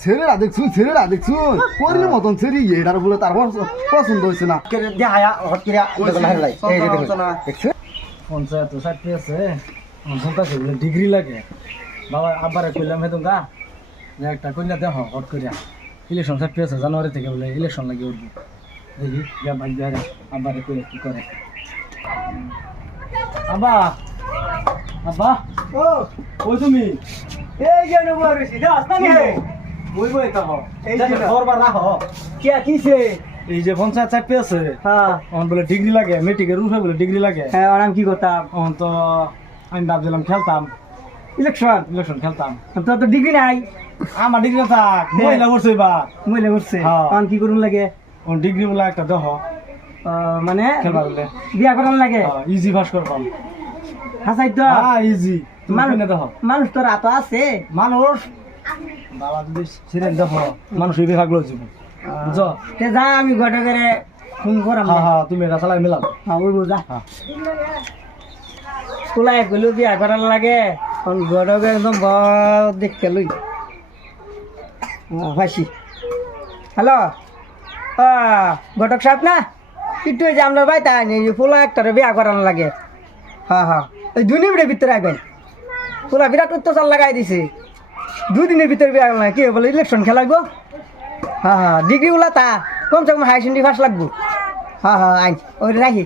ছেলেরা দেখছুন ছেলেরা দেখছুন। করির মতন ছেলে এটার বলে তার পছ- পছন্দ হয়েছে না। পঞ্চায়েত চাকরি আছে। ডিগ্রি লাগে। বাবা আব্বারে কইলাম হেতুন গা একটা কন্যা দেহ হট করিয়া ইলেকশন চাকরি আছে জানুয়ারি থেকে বলে ইলেকশন লাগে উঠবো। দেখি যা ভাই যা আব্বারে কইলে কি করে? আব্বা আব্বা। ও ওই তুমি। এই যে নবো রইছি না বই তো এই যে ঘর বার রাখো। কি কিছে এই যে পঞ্চায়েত চাকরি আছে। হ্যাঁ। বলে ডিগ্রি লাগে মেট্রিকের উঠে বলে ডিগ্রি লাগে। হ্যাঁ ওরাম কি করতাম? এখন তো আমি ভাবছিলাম খেলতাম। ইলেকশন ইলেকশন খেলতাম। তোর তো ডিগ্রি নাই। আমার ডিগ্রি থাক মহিলা করছে বা মহিলা করছে? হ্যাঁ। অন কি করুন লাগে? ও ডিগ্রি বলে একটা দেহ। মানে? খেলবার বলে। বিয়া করান লাগে? ইজি পাস করবাম হাসাই তো। হ্যাঁ ইজি মানুষ তোর হাত আছে। মানুষ বাবা যদি সিরেন দেহ মানুষ এই ভাগ লইছি বুঝছ তে যা আমি গটে করে ফোন করাম হ্যাঁ হ্যাঁ তুমি এটা চালাই মিলাম হ্যাঁ ওই বুঝা হ্যাঁ হাসি হ্যালো ঘটক সাহেব না একটু ওই যে আপনার ভাই তাই নেই পোলা একটা বিয়া করানো লাগে হ্যাঁ হ্যাঁ এই দুই মিনিটের ভিতরে আসবেন পোলা বিরাট অত্যাচার লাগাই দিছে দুই দিনের ভিতরে বিয়া লাগে কি বলে ইলেকশন খেলাইব হ্যাঁ হ্যাঁ ডিগ্রি ওলা তা। কমসে কম হাই সেকেন্ডারি ফার্স্ট লাগবো। হ্যাঁ হ্যাঁ আইন, ওই রাখি।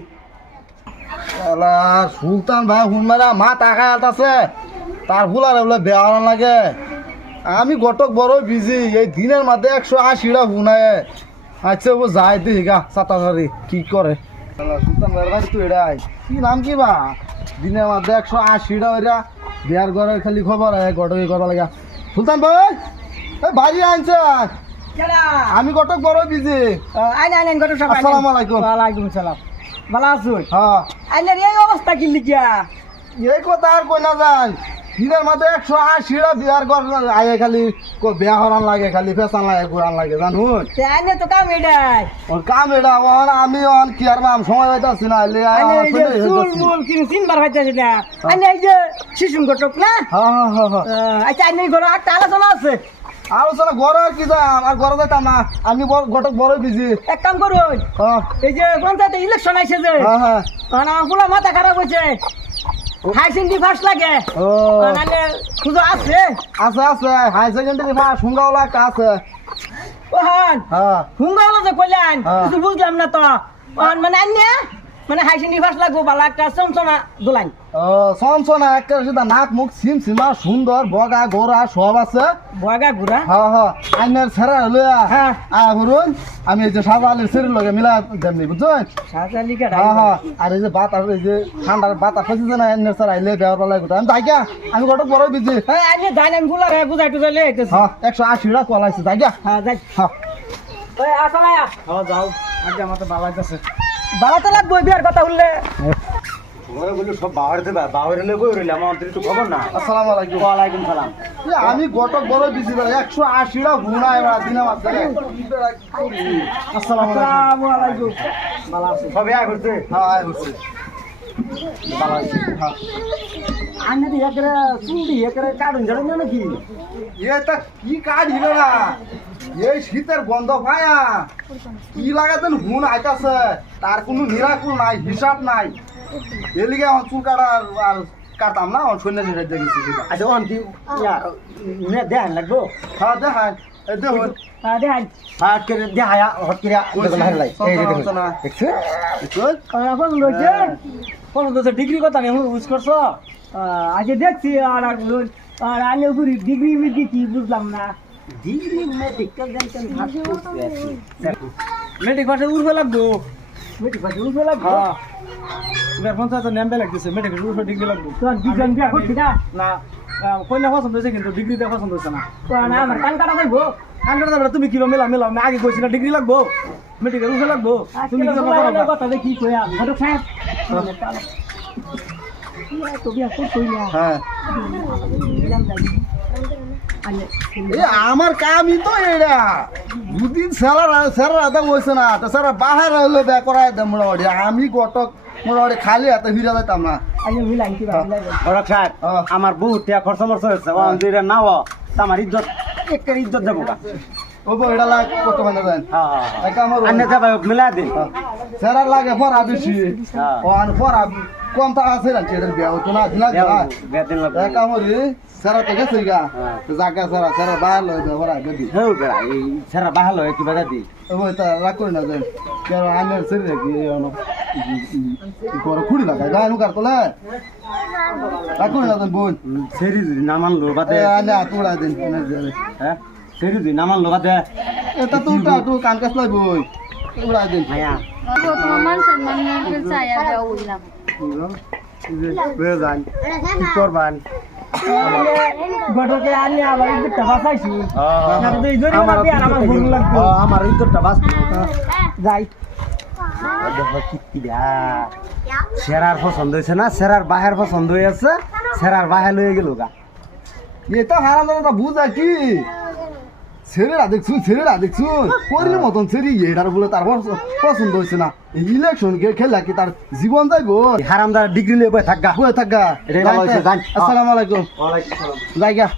সুলতান ভাই হুনমারা মা টাকা আছে তার ফুলারে বলে বেয়ার লাগে। আমি গটক বড় বিজি এই দিনের মধ্যে একশো আশিটা হুনায় আচ্ছা ও যাই দিই গা, সাতাশারি, কি করে? সুলতান ভাইয়ের বাড়ি তো এটাই কি নাম কি বা? দিনের মধ্যে একশো আশিটা ওইরা বিয়ার ঘরের খালি খবর হয় গটকে করা লাগে। সুলতান ভাই এই বাড়ি আনছে আমি কটক বড় বিজি। আইন। আসসালামু আলাইকুম। ওয়ালাইকুম সালাম। ভালো আছো? হ্যাঁ। আইনের এই অবস্থা কি লিখিয়া? এই কথা আর কই না যান। দিনের মাঝে একশো আশিটা বিয়ার ঘর আগে খালি বিয়া হরান লাগে খালি ফেসান লাগে ঘুরান লাগে জানুন? তে কাম এটাই। ওর কাম এটা ওর আমি অন কি আর মাম সময় পাইতাছি না এলে চুল মুল কিন চিনবার পাইতেছি না। আইনে এই যে শিশুন ঘটক না? হ্যাঁ হ্যাঁ হ্যাঁ আচ্ছা আইনে ঘর আলোচনা আছে। আলোচনা ঘরে আর কি যাম আর ঘরে যাইতাম না আমি ঘটক বড় বিজি এক কাম করুন হ্যাঁ। এই যে পঞ্চায়েতে ইলেকশন আইছে যে হ্যাঁ হ্যাঁ। আমার পুরো মাথা খারাপ হয়েছে। হাই সেকেন্ডারি ফার্স্ট লাগে। ও। মানে খুঁজো আছে? আছে আছে। হাই সেকেন্ডারি সুঙ্গাওয়ালা একটা আছে। ও হান হ্যাঁ। হুঙ্গা হলো যে কইলেন? হ্যাঁ। কিছু বুঝলাম না তো। ওহান মানে আইনে মানে হাই সেকেন্ডারি ফার্স্ট লাগবো বালা একটা চমচনা দোলাইন। ও একটা সেটা নাক মুখ সিম সিমা সুন্দর বগা গোরা সব আছে। বগা ঘুরা হ্যাঁ হ্যাঁ আইনের ছেড়া হলো হ্যাঁ। করুন আমি এই যে আলির শরীর লগে মিলা দেমনি বুঝছেন? সাজালি কা হ্যাঁ হ্যাঁ আর এই যে বাতাস এই যে ঠান্ডার বাতাস হচ্ছে না আইনের ছেড়া আইলে বেয়ার পালা গোটা আমি যাইগা আমি গোটা বড় বিজি হ্যাঁ আইনে জানেনগুলা রে আইতেছি। হ্যাঁ একশো আশি টাকা কলাইছে যাইগা। হ্যাঁ যাই। হ্যাঁ ওই আসলায়া হ্যাঁ যাও। আগে আমার তো ভালো আছে বালা তো লাগবো বিয়ার কথা উঠলে আমার আমি গোটক বড় দিছি একশো আশি টাকা ঘুনা এবার দিনে মাত্র আসসালামু আলাইকুম। আসসালামু আলাইকুম। ভালো আছে সব ইয়া করছে হ্যাঁ আয় হচ্ছে আনে দি একরে চুলদি একরে কাটুন জানেন না নাকি এটা কি কাজ হিল না এই শীতের গন্ধ পায়া কি লাগাতেন হুন আইতাছে তার কোনো নিরাকুল নাই হিসাব নাই এলিগে আমার চুল কাটা আর- কাটাম না আমার সৈন্য শেষে দেখেছি আচ্ছা ওন কি ইয়া নে দেন লাগবো হ্যাঁ দেখান। দেখুন দেখায়া হট করে দেখো না লাই এই যে দেখো সন্তান দেখছ দেখুন। এখন রয়েছে কোন তো ডিগ্রি কথা নেই বুঝ করছ? আচ্ছা দেখছি আর আর আলে উপরে ডিগ্রি মিগ্রি কি বুঝলাম না। ডিগ্রি মেডিকেল জানতেন মেডিক ভাষা উড়বে লাগবো। বুঝতে পারছি বুঝতে লাগবো? এবার পঞ্চায়েত নেমবে লাগতেছে মেডিকেল উড়বে ডিগ্রি লাগবো। তোর দুজন বিয়া করছি না? না কইলে পছন্দ হয়েছে কিন্তু ডিগ্রি দেওয়া পছন্দ হয়েছে না। না আমার কান কাটা যাইবো কান কাটা যাবে তুমি কিলো মেলা মেলাও আমি আগে কইছি না ডিগ্রি লাগবো। মেডিকেল উড়বে লাগবো। তুমি কি কথা দেখি ঘটক সাহেব। হ্যাঁ। আমার কামই তো এটা দুদিন স্যালার স্যালার আদা হয়েছে না তো স্যার বাহার হলে বে করাই দেয় মোটামুটি আমি গটক মোটামুটি খালি হাতে ফিরে যাইতাম না। হ্যাঁ। আমার বহুত টাকা খরচ মরচ হয়েছে। ও দুইটা নাও আমার ইজ্জত একটা ইজ্জত যাব ও এটা লাগ কত মানে দেন। হ্যাঁ হ্যাঁ মিলা দিন। সেরা লাগে ফরা বেশি। হ্যাঁ। ও আর ফরা কম তা আছে না ছেলের বিয়া হতো না দিনা বেদিন এক কামরি সেরা তো গেছে গা। হ্যাঁ। জাগা সেরা সেরা বাইর লই দে ফরা বেদি হেউ বেড়া এই সারা বাহালো কি বাজা দি। ও বউ তা রাগ করি না দেন কেন আইনের সেরে কি অন গর খুড়ি লাগা গায় নু কার তোলে রাগ করি না দেন বোন। সেরি যদি না মানলো বাদে। আনে তুড়া দেন। হ্যাঁ সেরি যদি না মানলো বাদে। এটা তো তো কান কাছ লাই তুড়া দেন। তোমার মান সম্মান বেজান কি করবান ঘটকে আনি আবার ইজ্জতটা বাঁচাইছি না তো এই আমার বিয়া আমার ভুল লাগবে। আমার ইজ্জতটা বাস। যাই। দেখো কিত্তিরা সেরার পছন্দ হয়েছে না? সেরার বাহের পছন্দ হয়ে আছে সেরার বাহে লয়ে গেল গা। এটা হারাম দাদা বুঝা কি? ছেলেরা দেখছুন ছেলেরা দেখছুন। পরির মতন ছেড়ি এটার বলে তার পছ- পছন্দ হয়েছে না। ইলেকশন খেলা কি তার জীবন যাইবো? হারামদার ডিগ্রি নিয়ে বয়ে থাক হয়ে থাকা। আসসালামু আলাইকুম। জায়গা